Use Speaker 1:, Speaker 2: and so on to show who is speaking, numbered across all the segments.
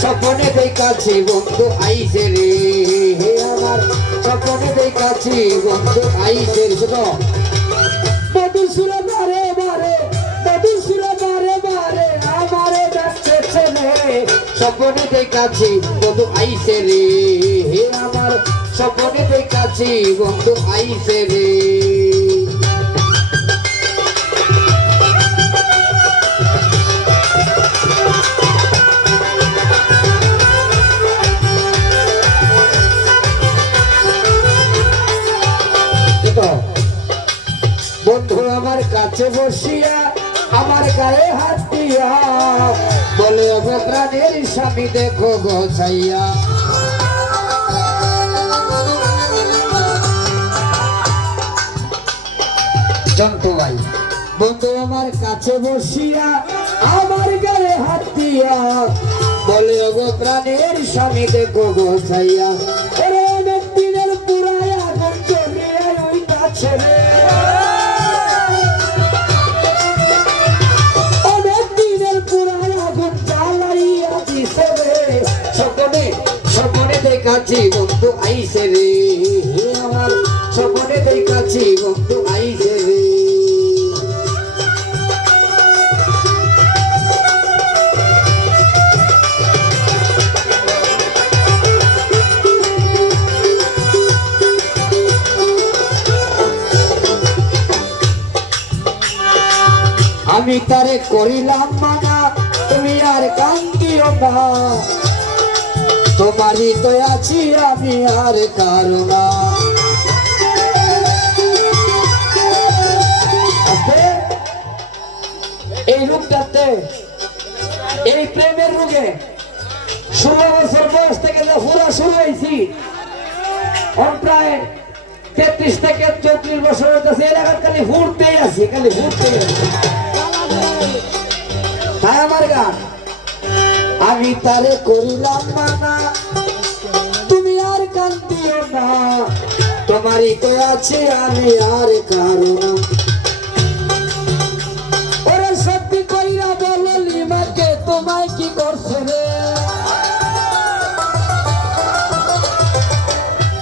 Speaker 1: স্বপ্নে দেখাছি বন্ধু, আইসে রে। হে আমার, স্বপ্নে দেখাছি বন্ধু, আইসে রে। শুনো।
Speaker 2: মধুর সুরে বারে বারে মধুর সুরে বারে বারে, আমারে ডাকতেছে রে
Speaker 1: স্বপ্নে দেখাছি বন্ধু, আইসে রে। হে আমার, স্বপ্নে দেখাছি বন্ধু, আইসে রে। কাছে বসিয়া আমার গায়ে হাত দিয়া বলে অবপ্রাণের স্বামী, দেখো গোছাইয়া জন্তু ভাই, বন্ধু আমার কাছে বসিয়া আমার গায়ে হাত দিয়া বলে অবপ্রাণের স্বামী, দেখো গোছাইয়া
Speaker 2: ওরে কাছে
Speaker 1: স্বপ্নে স্বপ্নে দেখাচ্ছি বন্ধু আইসে রে। আমার স্বপ্নে দেখাচ্ছি বন্ধু আইসে রে। আমি তারে করিলাম মানা, তুমি আর কান্দিও না। তোমারই তো আছি আমি আর কারণা
Speaker 2: আছে এই রূপটাতে, এই প্রেমের রোগে ষোলো বছর বয়স থেকে যে হুরা শুরু হয়েছি প্রায় তেত্রিশ থেকে চৌত্রিশ বছর হইতেছে এলাকার খালি ঘুরতেই আছি, খালি ঘুরতেই আছি। তাই আমার গান।
Speaker 1: আমি তারে করিলাম মানা। তুমি আর কান্দিও না। তোমারই তো আছি আমি আর কারণা
Speaker 2: ওরে সত্যি কইরা বলো লিমাকে তোমায় কি করছে রে?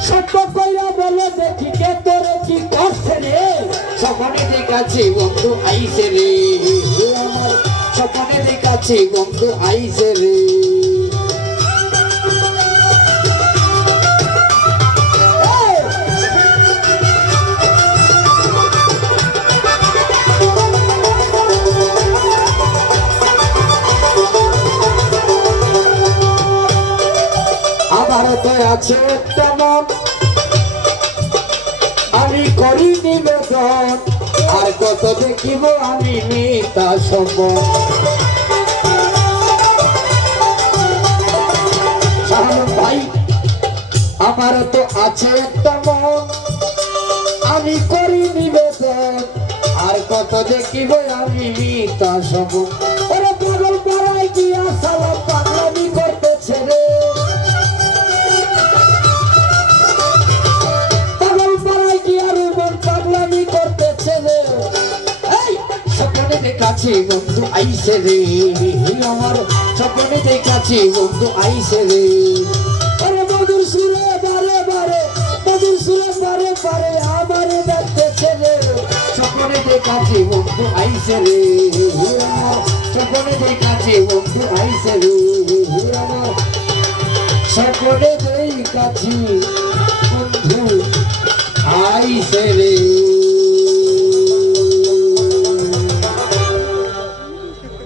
Speaker 2: সত্য কইরা বলো দেখি কে তোরে কি করছে রে?
Speaker 1: স্বপ্নে দেখাচ্ছি বন্ধু আইসে রে। আমার স্বপ্নে দেখাচ্ছি বন্ধু আইসে রে। আছে একটা মন আমি করি নিবেদন আর কত দেখিব আমি মিতা সব ভাই, আমার তো আছে একটা মন। আমি করি নিবেদন, আর কত দেখিব আমি তা সব।
Speaker 2: ওরে পাগল পাড়ায় গিয়া সালা পাগলামি
Speaker 1: স্বপ্নে দেখাচ্ছি বন্ধু আইসে রে আমার স্বপ্নে দেখাচ্ছি বন্ধু আইসে রে। দেখাচ্ছি বন্ধু আইসে রে আমার স্বপ্নে দেখাচ্ছি বন্ধু আইসে রে আমার